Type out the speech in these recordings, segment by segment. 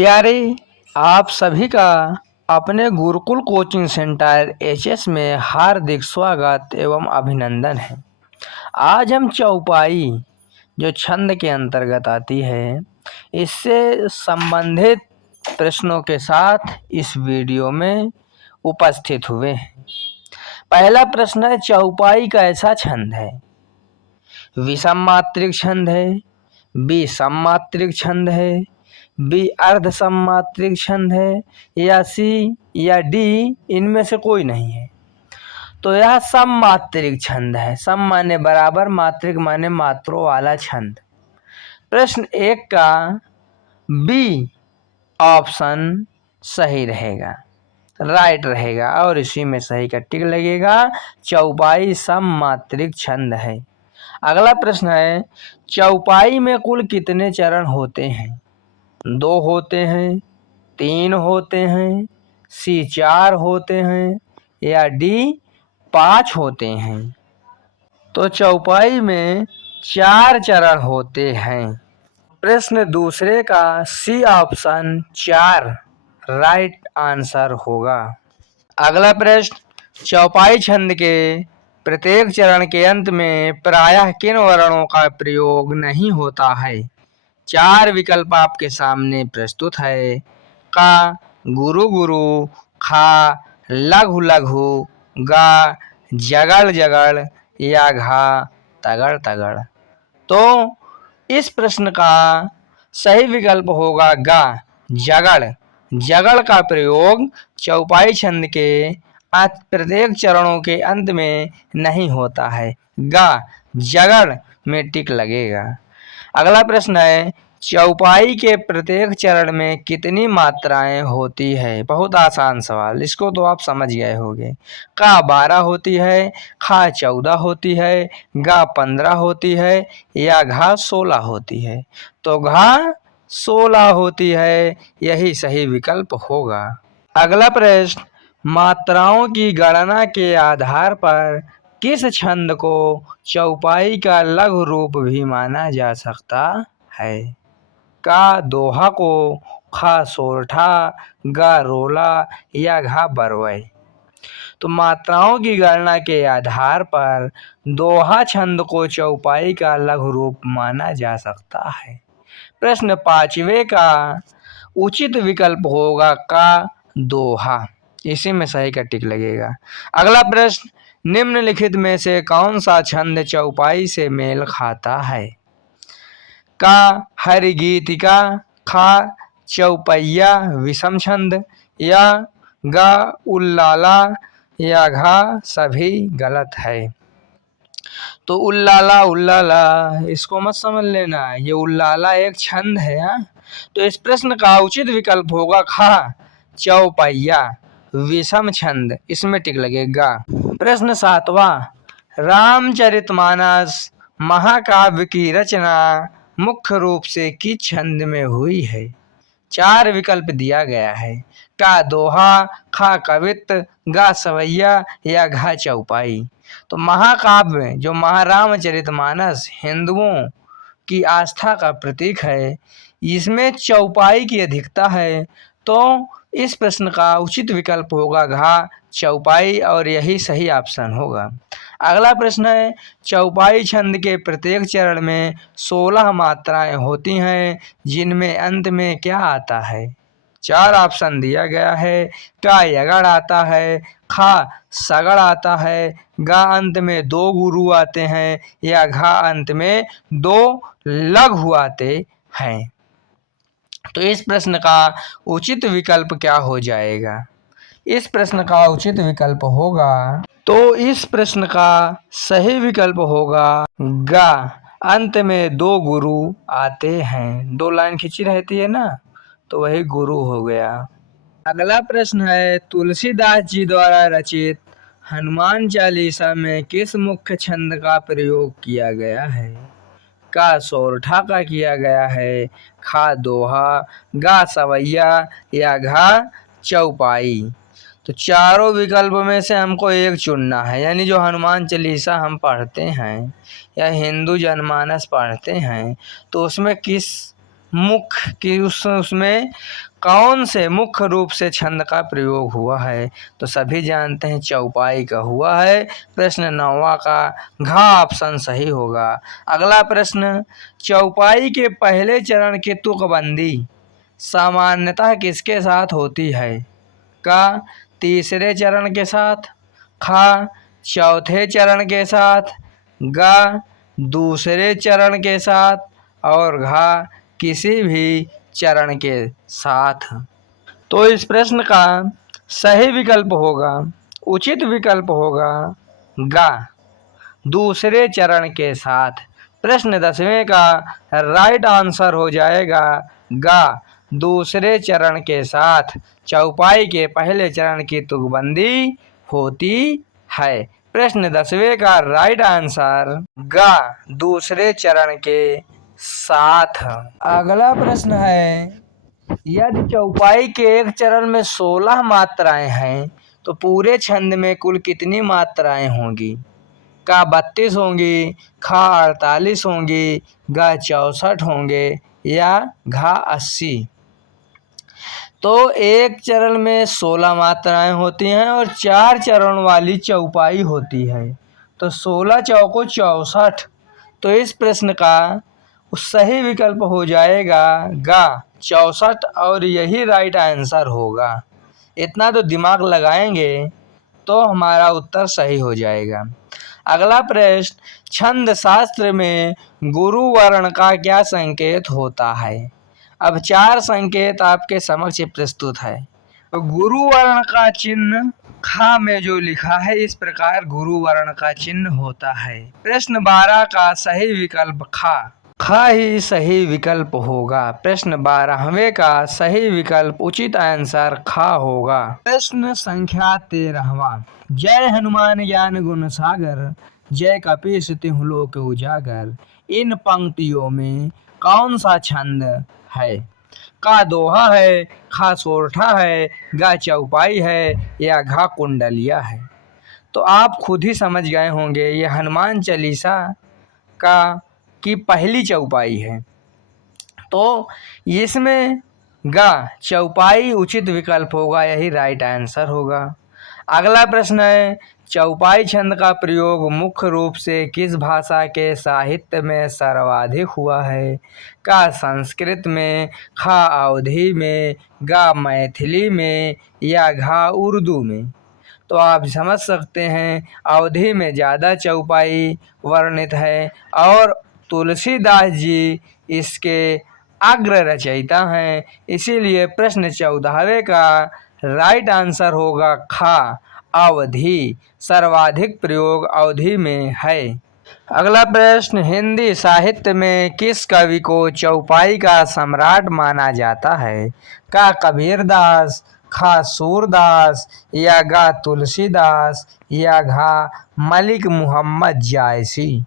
प्यारे, आप सभी का अपने गुरुकुल कोचिंग सेंटर एचएस में हार्दिक स्वागत एवं अभिनंदन है। आज हम चौपाई जो छंद के अंतर्गत आती है, इससे संबंधित प्रश्नों के साथ इस वीडियो में उपस्थित हुए हैं। पहला प्रश्न है, चौपाई कैसा छंद है? विषम मात्रिक छंद है, बी सममात्रिक छंद है, बी अर्ध सममात्रिक छंद है, या सी या डी इनमें से कोई नहीं है। तो यह सममात्रिक छंद है। सम माने बराबर, मात्रिक माने मात्रों वाला छंद। प्रश्न 1 का बी ऑप्शन सही रहेगा, राइट रहेगा और इसी में सही का टिक लगेगा। चौपाई सममात्रिक छंद है। अगला प्रश्न है, चौपाई में कुल कितने चरण होते हैं? 2 होते हैं, 3 होते हैं, सी 4 होते हैं, या डी 5 होते हैं। तो चौपाई में 4 चरण होते हैं। प्रश्न दूसरे का सी ऑप्शन 4 राइट आंसर होगा। अगला प्रश्न, चौपाई छंद के प्रत्येक चरण के अंत में प्रायः किन वर्णों का प्रयोग नहीं होता है? 4 विकल्प आपके सामने प्रस्तुत है। का गुरु गुरु, खा लघु लघु, गा जगड़ जगड़, या घा तगड़ तगड़। तो इस प्रश्न का सही विकल्प होगा गा जगड़। जगड़ का प्रयोग चौपाई छंद के प्रत्येक चरणों के अंत में नहीं होता है। गा जगड़ में टिक लगेगा। अगला प्रश्न है, चौपाई के प्रत्येक चरण में कितनी मात्राएं होती है? बहुत आसान सवाल, इसको तो आप समझ गए होंगे। का 12 होती है, खा 14 होती है, गा 15 होती है, या घा 16 होती है। तो घा 16 होती है, यही सही विकल्प होगा। अगला प्रश्न, मात्राओं की गणना के आधार पर किस छंद को चौपाई का लघु रूप भी माना जा सकता है? का दोहा को, खा सोरठा, गा रोला, या घा बरवय। तो मात्राओं की गणना के आधार पर दोहा छंद को चौपाई का लघु रूप माना जा सकता है। प्रश्न 5वें का उचित विकल्प होगा का दोहा, इसी में सही का टिक लगेगा। अगला प्रश्न, निम्नलिखित में से कौन सा छंद चौपाई से मेल खाता है? का हरिगीतिका, खा चौपैया विषम छंद, या गा उल्लाला, या घा सभी गलत है। तो उल्लाला उल्लाला इसको मत समझ लेना, ये उल्लाला एक छंद है। तो इस प्रश्न का उचित विकल्प होगा खा चौपैया विषम छंद, इसमें टिक लगेगा। प्रश्न 7वां, रामचरितमानस महाकाव्य की रचना मुख्य रूप से किस छंद में हुई है? 4 विकल्प दिया गया है। का दोहा, खा कवित्त, गा सवैया, या घा चौपाई। तो महाकाव्य जो महारामचरितमानस हिंदुओं की आस्था का प्रतीक है, इसमें चौपाई की अधिकता है। तो इस प्रश्न का उचित विकल्प होगा घा चौपाई और यही सही ऑप्शन होगा। अगला प्रश्न है, चौपाई छंद के प्रत्येक चरण में 16 मात्राएं होती हैं, जिनमें अंत में क्या आता है? 4 ऑप्शन दिया गया है। का यगड़ आता है, खा सगड़ आता है, गा अंत में 2 गुरु आते हैं, या घा अंत में 2 लघु आते हैं। तो इस प्रश्न का उचित विकल्प क्या हो जाएगा? इस प्रश्न का उचित विकल्प होगा, तो इस प्रश्न का सही विकल्प होगा गा, अंत में 2 गुरु आते हैं। 2 लाइन खींची रहती है ना, तो वही गुरु हो गया। अगला प्रश्न है, तुलसीदास जी द्वारा रचित हनुमान चालीसा में किस मुख्य छंद का प्रयोग किया गया है? का सोरठा का किया गया है, खा दोहा, गा सवैया, या घा चौपाई। तो चारों विकल्प में से हमको एक चुनना है, यानी जो हनुमान चालीसा हम पढ़ते हैं या हिंदू जनमानस पढ़ते हैं, तो उसमें किस मुख्य की उसमें कौन से मुख्य रूप से छंद का प्रयोग हुआ है? तो सभी जानते हैं चौपाई का हुआ है। प्रश्न 9वां का घ ऑप्शन सही होगा। अगला प्रश्न, चौपाई के पहले चरण की तुकबंदी सामान्यतः किसके साथ होती है? का तीसरे चरण के साथ, ख चौथे चरण के साथ, ग दूसरे चरण के साथ और घ किसी भी चरण के साथ। तो इस प्रश्न का सही विकल्प होगा, उचित विकल्प होगा ग दूसरे चरण के साथ। प्रश्न 10वें का राइट आंसर हो जाएगा ग दूसरे चरण के साथ। चौपाई के पहले चरण की तुकबंदी होती है। प्रश्न 10वें का राइट आंसर ग दूसरे चरण के साथ। अगला प्रश्न है, यदि चौपाई के एक चरण में 16 मात्राएं हैं तो पूरे छंद में कुल कितनी मात्राएं होंगी? का 32 होंगी, ख 48 होंगी, ग 64 होंगे या घ 80? तो एक चरण में 16 मात्राएं होती हैं और 4 चरण वाली चौपाई होती है, तो 16 चौको 64। तो इस प्रश्न का सही विकल्प हो जाएगा ग 64 और यही राइट आंसर होगा। इतना तो दिमाग लगाएंगे तो हमारा उत्तर सही हो जाएगा। अगला प्रश्न, छंद शास्त्र में गुरु वर्ण का क्या संकेत होता है? अब 4 संकेत आपके समक्ष प्रस्तुत है। गुरु वर्ण का चिन्ह ख में जो लिखा है इस प्रकार गुरु वर्ण का चिन्ह होता है। प्रश्न 12 का सही विकल्प ख ही सही विकल्प होगा। प्रश्न 12वें का सही विकल्प उचित आंसर ख होगा। प्रश्न संख्या 13वां, जय हनुमान ज्ञान गुण सागर, जय कपीस तिहुँ लोक उजागर, इन पंक्तियों में कौन सा छंद है? का दोहा है, ख सोरठा है, ग चौपाई है या घ कुंडलिया है? तो आप खुद ही समझ गए होंगे ये हनुमान चालीसा का की पहली चौपाई है। तो इसमें ग चौपाई उचित विकल्प होगा, यही राइट आंसर होगा। अगला प्रश्न है, चौपाई छंद का प्रयोग मुख्य रूप से किस भाषा के साहित्य में सर्वाधिक हुआ है? का संस्कृत में, ख अवधी में, ग मैथिली में या घ उर्दू में? तो आप समझ सकते हैं अवधी में ज़्यादा चौपाई वर्णित है और तुलसीदास जी इसके अग्र रचयिता हैं, इसीलिए प्रश्न 14वें का राइट आंसर होगा ख अवधी। सर्वाधिक प्रयोग अवधी में है। अगला प्रश्न, हिंदी साहित्य में किस कवि को चौपाई का सम्राट माना जाता है? का कबीरदास, ख सूरदास या ग तुलसीदास या घ मलिक मोहम्मद जायसी?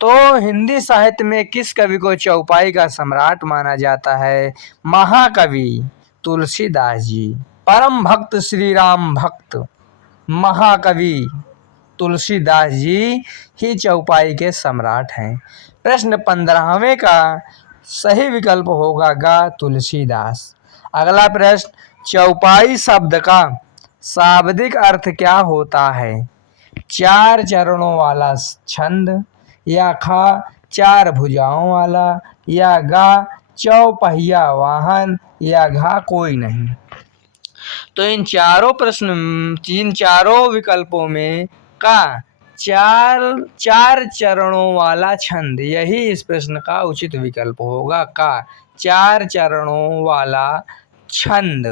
तो हिंदी साहित्य में किस कवि को चौपाई का सम्राट माना जाता है? महाकवि तुलसीदास जी। परम भक्त श्री राम भक्त महाकवि तुलसीदास जी ही चौपाई के सम्राट हैं। प्रश्न 15वें का सही विकल्प होगा ग तुलसीदास। अगला प्रश्न, चौपाई शब्द का शाब्दिक अर्थ क्या होता है? 4 चरणों वाला छंद या ख 4 भुजाओं वाला या ग चौपहिया वाहन या घ कोई नहीं? तो इन चारों विकल्पों में का 4 चरणों वाला छंद यही इस प्रश्न का उचित विकल्प होगा। का 4 चरणों वाला छंद।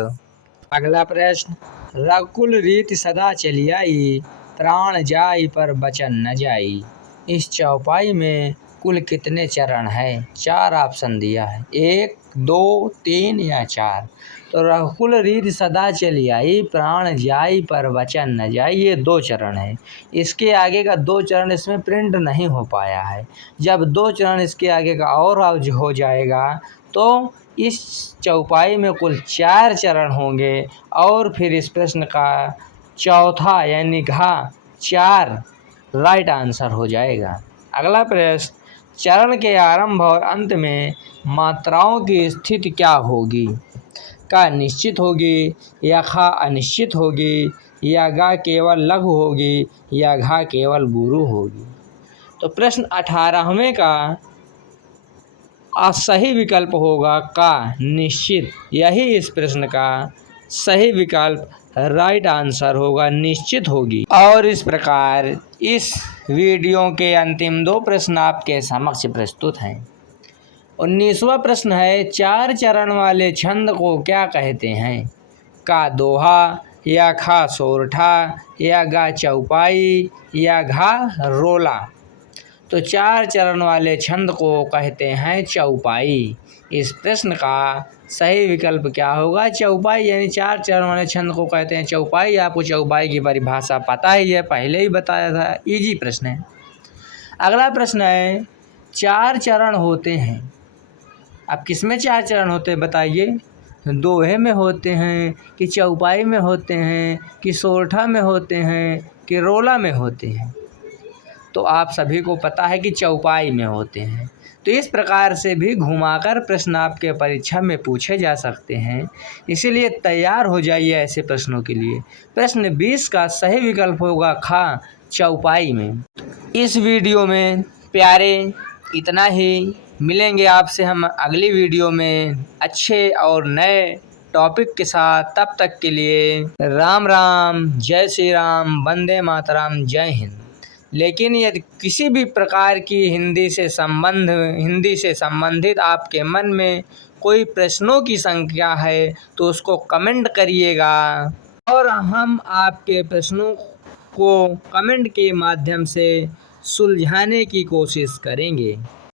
अगला प्रश्न, रघुकुल रीति सदा चली आई, प्राण जाई पर बचन न जाई, इस चौपाई में कुल कितने चरण हैं? 4 ऑप्शन दिया है, 1, 2, 3 या 4। तो रघुकुल रीति सदा चली आई, प्राण जाई पर वचन न जाई, ये 2 चरण है। इसके आगे का 2 चरण इसमें प्रिंट नहीं हो पाया है। जब 2 चरण इसके आगे का और हो जाएगा तो इस चौपाई में कुल 4 चरण होंगे और फिर इस प्रश्न का चौथा यानी घ 4 राइट आंसर हो जाएगा। अगला प्रश्न, चरण के आरंभ और अंत में मात्राओं की स्थिति क्या होगी? का निश्चित होगी या खा अनिश्चित होगी या गा केवल लघु होगी या घा केवल गुरु होगी। तो प्रश्न 18वें का सही विकल्प होगा का निश्चित। यही इस प्रश्न का सही विकल्प राइट आंसर होगा, निश्चित होगी। और इस प्रकार इस वीडियो के अंतिम 2 प्रश्न आपके समक्ष प्रस्तुत हैं। 19वां प्रश्न है, 4 चरण वाले छंद को क्या कहते हैं? का दोहा या खा सोरठा या गा चौपाई या घा रोला। तो 4 चरण वाले छंद को कहते हैं चौपाई। इस प्रश्न का सही विकल्प क्या होगा? चौपाई, यानी 4 चरण वाले छंद को कहते हैं चौपाई। आपको चौपाई की परिभाषा पता ही है, पहले ही बताया था, इजी प्रश्न है। अगला प्रश्न है, 4 चरण होते हैं। अब किसमें 4 चरण होते हैं बताइए? दोहे में होते हैं कि चौपाई में होते हैं कि सोरठा में होते हैं कि रोला में होते हैं? तो आप सभी को पता है कि चौपाई में होते हैं। तो इस प्रकार से भी घुमाकर प्रश्न आपके परीक्षा में पूछे जा सकते हैं, इसीलिए तैयार हो जाइए ऐसे प्रश्नों के लिए। प्रश्न 20 का सही विकल्प होगा खा चौपाई में। इस वीडियो में प्यारे इतना ही। मिलेंगे आपसे हम अगली वीडियो में अच्छे और नए टॉपिक के साथ। तब तक के लिए राम राम, जय श्री राम, वंदे मातरम, जय हिंद। लेकिन यदि किसी भी प्रकार की हिंदी से संबंधित आपके मन में कोई प्रश्नों की संख्या है तो उसको कमेंट करिएगा और हम आपके प्रश्नों को कमेंट के माध्यम से सुलझाने की कोशिश करेंगे।